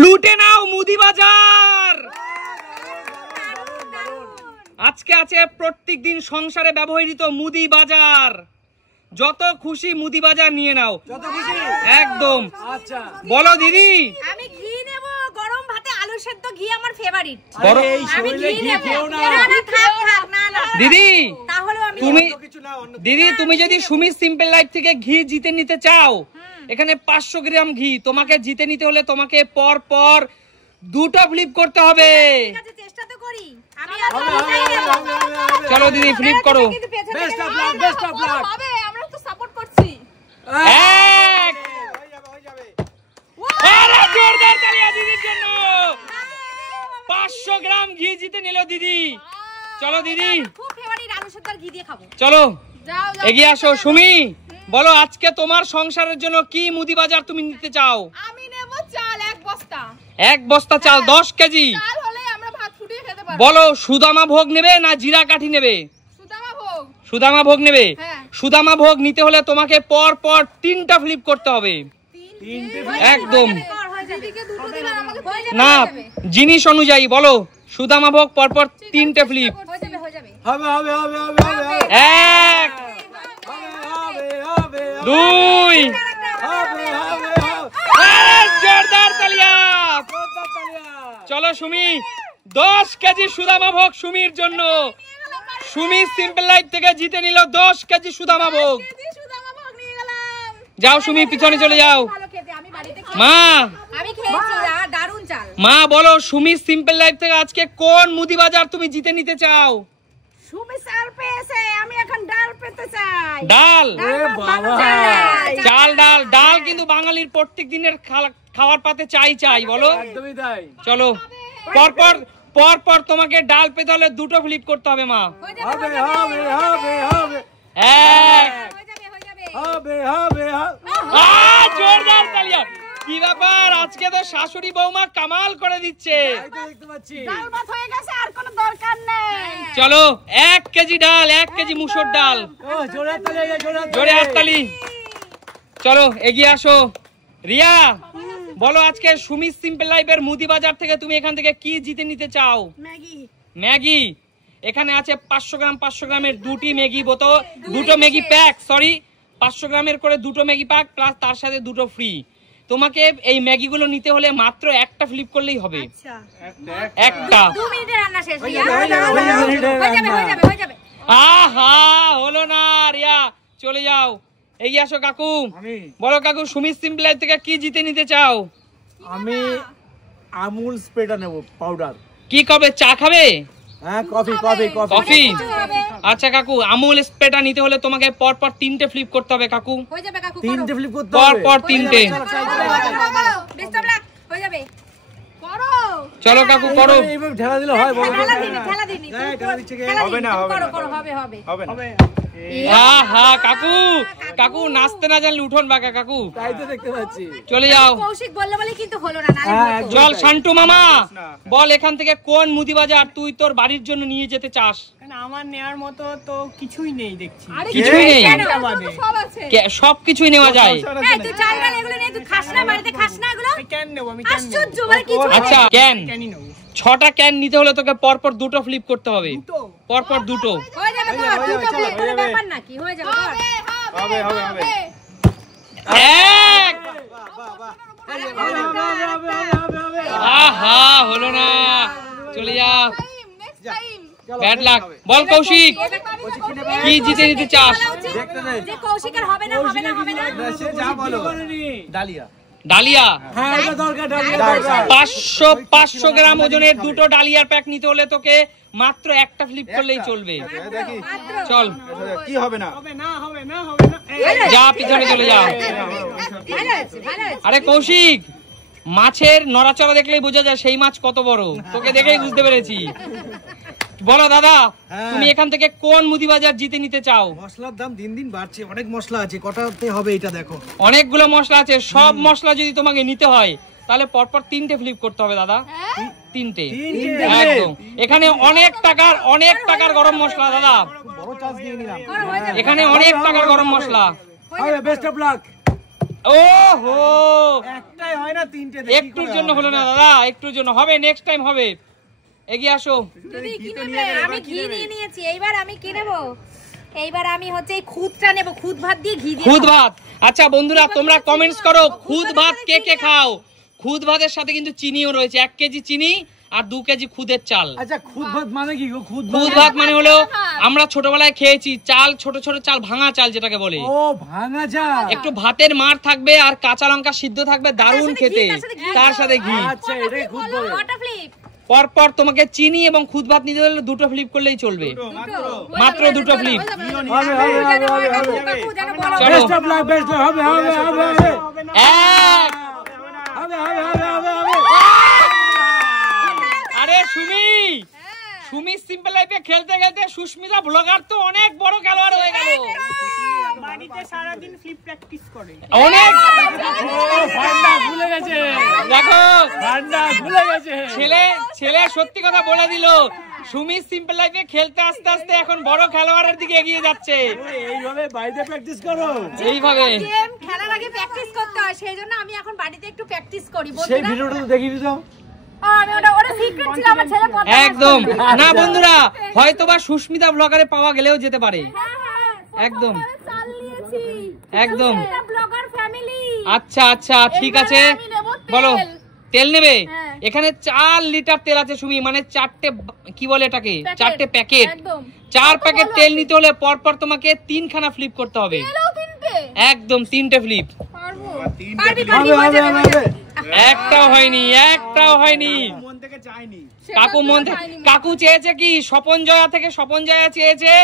লুটে নাও মুদি বাজার। আজকে আছে প্রত্যেকদিন সংসারে ব্যবহৃত মুদি বাজার। যত খুশি মুদি বাজার নিয়ে নাও, যত খুশি একদম। আচ্ছা বলো দিদি। আমি ঘি নেব, গরম ভাতে আলু সেদ্ধ ঘি আমার ফেভারিট। আমি ঘি নেব না, থাক না না দিদি। তাহলে তুমি যদি সুমি সিম্পল লাইফ থেকে ঘি জিতে নিতে চাও, এখানে 500 গ্রাম ঘি তোমাকে জিতে নিতে হলে তোমাকে পর পর দুটো ফ্লিপ করতে হবে। ঠিক আছে, চেষ্টা তো করি আমি। চলো দিদি ফ্লিপ করো। Best of luck, best of luck. হবে, আমরা তো সাপোর্ট করছি। এক হয়ে যাবে। আরে জোরদার তালিয়া দিদির জন্য। 500 গ্রাম ঘি জিতে নিল দিদি। চলো দিদি, খুব ফেভারিট আলু সেদ্ধ ঘি দিয়ে খাবো। চলো এগিয়ে আসো। সুমি বলো, আজকে তোমার সংসারের জন্য কি মুদি বাজার তুমি নিতে চাও? আমি নেব চাল 1 বস্তা। 1 বস্তা চাল 10 কেজি। চাল হলে আমরা ভাত ফুটিয়ে খেতে পারবো। বলো সুদামা ভোগ নেবে না জিরা কাঠি নেবে? সুদামা ভোগ। সুদামা ভোগ নেবে? হ্যাঁ। সুদামা ভোগ নিতে হলে তোমাকে পর পর 3টা ফ্লিপ করতে হবে। একদম না, জিনিস অনুযায়ী বলো। সুদামা ভোগ পর পর 3টে ফ্লিপ। হবে হবে হবে হবে হবে। 1 2 হবে হবে। জোরদার তালিয়া। চলো সুমি, 10 কেজি সুদামা ভোগ সুমির জন্য। সুমি সিম্পল লাইফ থেকে জিতে নিল 10 কেজি সুদামা ভোগ। যাও সুমি, পিছনে চলে যাও। মা মা বলো, সুমি সিম্পল লাইফ থেকে আজকে কোন মুদি বাজার তুমি জিতে নিতে চাও? সুমি চাল পেয়েছে, আমি এখন ডাল পেতে চাই। ডাল? চাল ডাল ডাল কিন্তু বাঙালির প্রত্যেক দিনের খাওয়ার পাতে চাই বলো। একদমই তাই। চলো পর পর তোমাকে ডাল পেতে হলে 2টো ফ্লিপ করতে হবে মা। হবে হবে হবে হবে। 1 হবে হবে হবে। জোরদার তালিয়া। কি ব্যাপার, আজকে তো শাশুড়ি বৌমা কামাল করে দিচ্ছে। দেখতে পাচ্ছি ডাল ভাত হয়ে গেছে, আর কোনো দরকার নেই। চলো 1 কেজি ডাল, 1 কেজি মুসুর ডাল। জোরে তালি, জোরে হাততালি। চলো এগিয়ে আসো। রিয়া বলো, আজকে সুমি সিম্পল লাইফের মুদি বাজার থেকে তুমি এখান থেকে কি জিতে নিতে চাও? ম্যাগি। এখানে আছে 500 গ্রাম 500 গ্রামের 2টি ম্যাগি বোতল, 2টো ম্যাগি প্যাক। সরি, 500 গ্রামের করে 2টো ম্যাগি প্যাক প্লাস তার সাথে 2টো ফ্রি। তোমাকে এই ম্যাগি গুলো নিতে হলে মাত্র 1টা ফ্লিপ করলেই হবে। একটা 2 মিনিটে রান্না শেষ। আহা, হলো না রিয়া, চলে যাও। এগিয়ে আসো কাকু। বলো কাকু, সুমি সিম্পল লাইফ থেকে কি জিতে নিতে চাও? আমি আমুল স্প্রেটা নেব, পাউডার। কি খাবে, চা খাবে? হ্যাঁ, কফি। আচ্ছা কাকু, আমুল স্প্রেটা নিতে হলে তোমাকে পর পর 3টে ফ্লিপ করতে হবে কাকু। হয়ে যাবে কাকু, 3টে ফ্লিপ করতে পর হবে। পর 3টে। Best of luck. হয়ে যাবে, করো। চলো কাকু করো। এইভাবে ঠেলা দিলে হয়? ঠেলা দিনি। হবে না, হবে। আহা কাকু নাচতে না জানলে উঠোন বাঁকা কাকু। তাই তো দেখতে পাচ্ছি। চলে যাও। কৌশিক বললে বলে কিন্তু হলো না। চল শান্টু মামা, বল এখান থেকে কোন মুদি বাজার তুই তোর বাড়ির জন্য নিয়ে যেতে চাস? আমার নেয়ার মতো তো কিছুই নেই দেখছি। কিছুই নেই? সব আছে, সবকিছুই নেওয়া যায়। এই তুই চাল ডাল এগুলো নিয়ে তুই খাস না, বাড়িতে খাস না এগুলো? আমি ক্যান নেব, আমি আশ্চর্য, মানে কিছু। আচ্ছা ক্যানই নেব। 6টা ক্যান নিতে হলে তোকে পর পর 2টো ফ্লিপ করতে হবে। পর পর 2টো। হয়ে যাবে, দুটো প্লেট করে ব্যাপার নাকি? হয়ে যাবে। হবে। 1 আহা, হলো না, চলে যা। Bad luck. বল কৌশিক, কি জিতে নিতে চাস? যে কৌশিকের হবে না। সে যা বলো। ডালিয়া। হ্যাঁ, এটা দরকার, ডালিয়া। 500 গ্রাম ওজনের 2টো ডালিয়ার প্যাক নিতে হলে তোকে মাত্র 1টা ফ্লিপ করলেই চলবে। চল। কি হবে না? যা, পিছনে চলে যা। আরে কৌশিক, মাছের নড়াচড়া দেখলেই বোঝা যায় সেই মাছ কত বড়। তোকে দেখেই বুঝতে পেরেছি। বলো দাদা, তুমি এখান থেকে কোন মুদি বাজার জিতে নিতে চাও? মশলার দাম দিন দিন বাড়ছে, অনেক মশলা আছে, কটাতে হবে এটা দেখো। অনেকগুলো মশলা আছে, সব মশলা যদি তোমাকে নিতে হয় তাহলে পরপর 3টে ফ্লিপ করতে হবে দাদা। 3টে একদম। এখানে অনেক টাকার গরম মশলা দাদা। বড় চার্জ দিয়ে নিলাম। এখানে অনেক টাকার গরম মশলা। Best of luck. ওহো একটাই হয় না তিনটে একটুর জন্য হলো না দাদা, একটুর জন্য হবে, নেক্সট টাইম হবে। এগিয়ে আসো। দিদি কি নেবে? আমি ঘি নিয়ে নিয়েছি, এইবার আমি কি নেব? এইবার আমি হচ্ছে এই খুদটা নেব, খুদ ভাত দিয়ে ঘি দিয়ে। খুদ ভাত। আচ্ছা বন্ধুরা তোমরা কমেন্টস করো খুদ ভাত কে কে খাও। খুদ ভাতের সাথে কিন্তু চিনিও রয়েছে, 1 কেজি চিনি আর 2 কেজি খুদের চাল। আচ্ছা খুদ ভাত মানে কি গো? খুদ ভাত মানে হলো আমরা ছোটবেলায় খেয়েছি চাল, ছোট ছোট চাল, ভাঙা চাল যেটাকে বলে। ও ভাঙা চাল। একটু ভাতের মার থাকবে আর কাঁচা লঙ্কা সিদ্ধ থাকবে, দারুণ খেতে, তার সাথে ঘি। আচ্ছা এটাই খুদ বলে। কটা ফ্লিপ? পরপর তোমাকে চিনি এবং খুদ ভাত নিতে হলে 2টো ফ্লিপ করলেই চলবে, মাত্র 2টো ফ্লিপ। হবে হবে হবে হবে হবে। চলো বেস্ট অফ লাক, বেস্ট হবে হবে হবে হবে। এক। হবে হবে হবে হবে হবে। আরে সুমি সিম্পল লাইফে খেলতে খেলতে সুস্মিতা ব্লগার তো অনেক বড় খেলোয়াড় হয়ে গেল। বাড়িতে সারাদিন ফ্লিপ প্র্যাকটিস করে। অনেক ঠান্ডা ভুলে গেছে, দেখো ঠান্ডা ভুলে গেছে। ছেলে সত্যি কথা বলে দিল, সুমি সিম্পল লাইফে খেলতে আস্তে আস্তে এখন বড় খেলোয়াড়ের দিকে এগিয়ে যাচ্ছে। এইভাবে বাড়িতে প্র্যাকটিস করো, এইভাবে গেম খেলার আগে প্র্যাকটিস করতে হয়, সেইজন্য আমি এখন বাড়িতে একটু প্র্যাকটিস করি। সেই ভিডিওটা তো দেখিয়ে দাও। আমি ওটা সিক্রেট ছিল, আমার ছেলে পড়তে একদম না বন্ধুরা, হয়তোবা সুস্মিতা ব্লগারে পাওয়া গেলেও যেতে পারে। একদম চাল নিয়েছি একদম। এটা ব্লগার ফ্যামিলি। আচ্ছা আচ্ছা ঠিক আছে, বলো তেল নেবে? এখানে 4 লিটার তেল আছে সুমি, মানে 4টে কি বলে এটাকে, 4টে প্যাকেট। 4 প্যাকেট তেল নিতে হলে পরপর তোমাকে 3খানা ফ্লিপ করতে হবে। একদম 3টে ফ্লিপ। পারবি হবে হবে হবে। একটাও হয়নি, একটাও হয়নি। মন থেকে চাইনি। কাকু চেয়েছে কি, স্বপন জয়া থেকে স্বপন জয়া চেয়েছে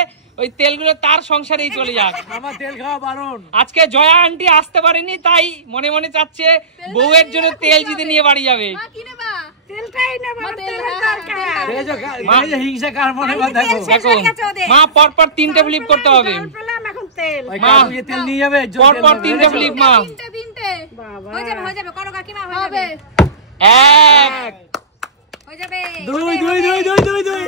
ওই তেলগুলো তার সংসারেই চলে যাক। আমার তেল খাওয়া বারণ। আজকে জয়া আন্টি আসতে পারেনি, তাই মনে মনে চাচ্ছে বউয়ের জন্য তেল জিতে নিয়ে বাড়ি যাবে। কি নেবা? তেলটাই নেবা, তেলের দরকার। দেখো হিংসা কার মনে হয় দেখো। দেখো মা পরপর 3টে ফ্লিপ করতে হবে। এখন তেল ওই কাকু যে তেল নিয়ে যাবে পরপর 3টে ফ্লিপ মা। তিনটে হয়ে যাবে করো কাকিমা, হবে 1 হয়ে যাবে। দুই দুই দুই দুই দুই দুই।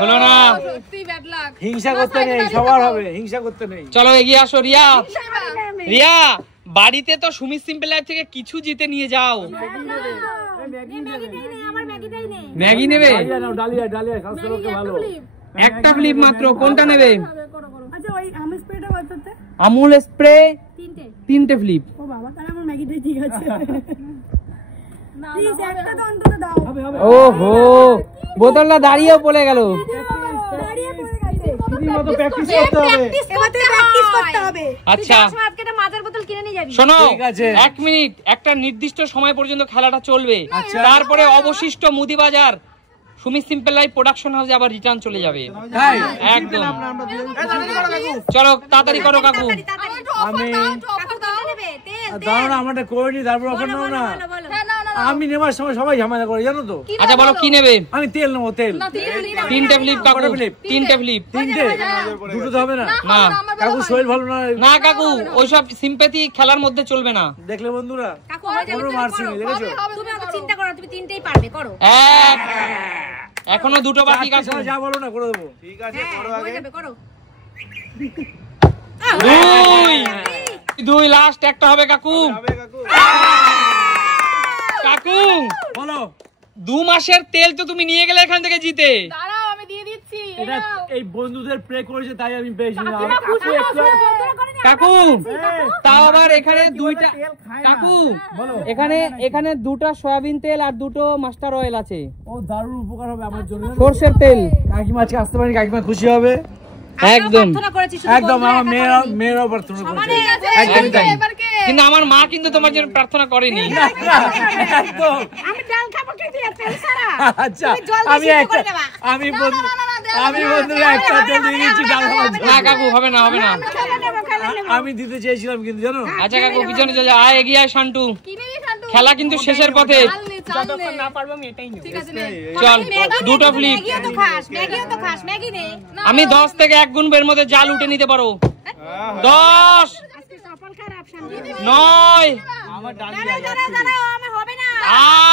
হলো না। সত্যি ব্যাড লাক। হিংসা করতে নেই, সবার হবে, হিংসা করতে নেই। চলো এগিয়ে আসো রিয়া। রিয়া বাড়িতে তো সুমি সিম্পল লাইফ থেকে কিছু জিতে নিয়ে যাও। ম্যাগি নেবে? ডালিয়া ডালিয়া স্বাস্থ্যের পক্ষে ভালো। একটা ফ্লিপ মাত্র, কোনটা নেবে? আচ্ছা ওই আমুল স্প্রেটা বাঁচাতে আমুল স্প্রে 3টে ফ্লিপ। ও বাবা, তাহলে আমার ম্যাগিটাই ঠিক আছে। না প্লিজ একটা তো অন্তত দাও। ওহো বোতলটা দাঁড়িয়েও পড়ে গেল। দাঁড়িয়ে পড়ে গেছে। রীতিমতো প্র্যাকটিস করতে হবে। প্র্যাকটিস করতে হবে। আচ্ছা আজকে একটা মাজার বোতল কিনে নিয়ে যাবি। শোনো, ঠিক আছে। 1 মিনিট, একটা নির্দিষ্ট সময় পর্যন্ত খেলাটা চলবে, তারপরে অবশিষ্ট মুদি বাজার সুমি সিম্পল লাইফ প্রোডাকশন হাউসে আবার রিটার্ন চলে যাবে। তাই একদম চলো তাড়াতাড়ি করো কাকু। আমি কাকু দাও নেবে তেল। দাও না, আমারটা করে নি, তারপর অফার নেবো না। আমি নেবার সময় সবাই ঝামেলা করে জানো তো। আচ্ছা বলো কি নেবে? আমি তেল নেবো, তেল। 3টে ফ্লিপ কাকু, কটা flip? 3টে ফ্লিপ। তিনটে? দুটো তো হবে না। না কাকু শরীর ভালো না। না কাকু, ওইসব সিম্প্যাথি খেলার মধ্যে চলবে না। দেখলে বন্ধুরা, কাকু হয়ে যাবে, কোনো তুমি মারছি করো। নি, দেখেছো? তুমি অত চিন্তা করো না, তুমি তিনটেই পারবে, করো। 1 এখনো 2টো বাকি কাকু। সময় যা বলো না করে দেবো। ঠিক আছে করো হয়ে আগে। যাবে, করো। 2 লাস্ট একটা হবে কাকু। হবে কাকু। কাকু বলো 2 মাসের তেল তো তুমি নিয়ে গেলে এখান থেকে জিতে। দাঁড়াও আমি দিয়ে দিচ্ছি। এটা এই বন্ধুদের প্রে করেছে তাই আমি পেয়েছি না। কাকু তাও আবার এখানে 2টা কাকু, এখানে 2টা সয়াবিন তেল আর 2টো মাস্টার অয়েল আছে। ও দারুণ উপকার হবে আমার জন্য। সরষের তেল। কাকিমা আজকে আসতে পারেনি, কাকিমা খুশি হবে। একদম একদম আমার মেয়েরাও প্রার্থনা করছে। একদম তাই। কিন্তু আমার মা কিন্তু তোমার জন্য প্রার্থনা করেনি। একদম। আমি ডাল খাবো কি দিয়ে, তেল ছাড়া? আচ্ছা আমি বন্ধুরা একটা তেল দিয়ে দিচ্ছি ডাল খাওয়ার জন্য। না কাকু হবে না, হবে না। আমি দিতে চেয়েছিলাম কিন্তু জানো। আচ্ছা কাকু পিছনে চলে যা, আয় এগিয়ে আয় শান্টু। খেলা কিন্তু শেষের পথে। যতক্ষণ না পারবো আমি এটাই নেব। চল 2টো ফ্লিপ। ম্যাগিও তো খাস, ম্যাগি নে। আমি 10 থেকে 1 গুণ বের মধ্যে জাল উঠে নিতে পারো। 10 আজকে কপাল খারাপ, শান্তি। 9 আমার ডালিয়া দাঁড়াও, আমি হবে না।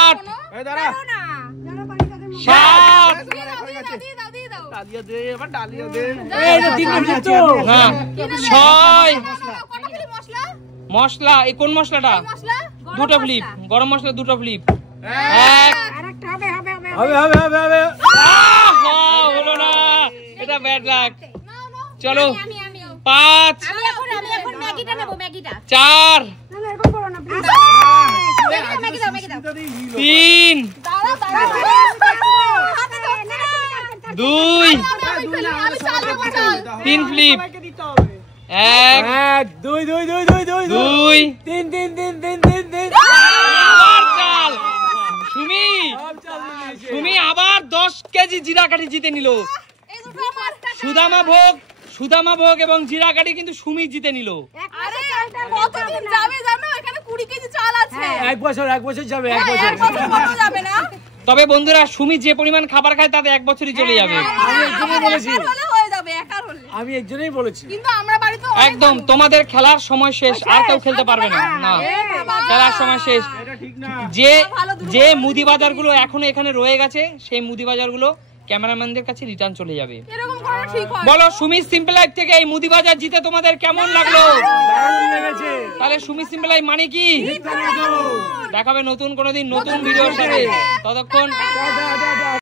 8 এই দাঁড়া। দাও না। যারা বাড়ি থাকে 7 দিয়ে দাও। ডালিয়া দে, এবার ডালিয়া দে। এই যে তিনটে ফ্লিপ তো। না 6 কটা কি মশলা? মশলা এই কোন মশলাটা? দুটো ফ্লিপ, গরম মশলা দুটো ফ্লিপ। এক হবে হবে হবে হবে হলো না, এটা ব্যাড লাক। চলো 5 আমি এখন ম্যাগিটা নেব, ম্যাগিটা 4 ম্যাগি দাও, ম্যাগি দাও। 3 2 3 ফ্লিপ। সবাইকে দিতে হবে। 1 এক দুই দুই দুই দুই দুই 2 তিন তিন তিন তিন তিন তিন আবার চাল। সুমি সব চাল নিয়েছে। সুমি আবার 10 কেজি জিরা কাঠি জিতে নিল। সুদামা ভোগ এবং জিরা কাঠি কিন্তু সুমি জিতে নিল। কতদিন যাবে জানো? এখানে 20 কেজি চাল আছে। এক বছর যাবে, এক বছর। কত যাবে না? তবে বন্ধুরা সুমি যে পরিমাণ খাবার খায় তাতে 1 বছরই চলে যাবে। আমি একজনই বলেছি, হয়ে যাবে একার হলে। আমি একজনই বলেছি। কিন্তু আমরা বাড়িতে একদম তোমাদের খেলার সময় শেষ, আর কেউ খেলতে পারবে না। না, খেলার সময় শেষ। এটা ঠিক না। যে মুদি বাজারগুলো এখনো এখানে রয়ে গেছে সেই মুদি বাজারগুলো ক্যামেরাম্যানদের কাছে রিটার্ন চলে যাবে। এরকম করা ঠিক হয়? বলো সুমি সিম্পল লাইফ থেকে এই মুদি বাজার জিতে তোমাদের কেমন লাগলো? দারুণ লেগেছে। তাহলে সুমি সিম্পল লাইফ মানে কি? দেখাবে নতুন কোনোদিন নতুন ভিডিওর সাথে। ততক্ষণ টাটা, টাটা।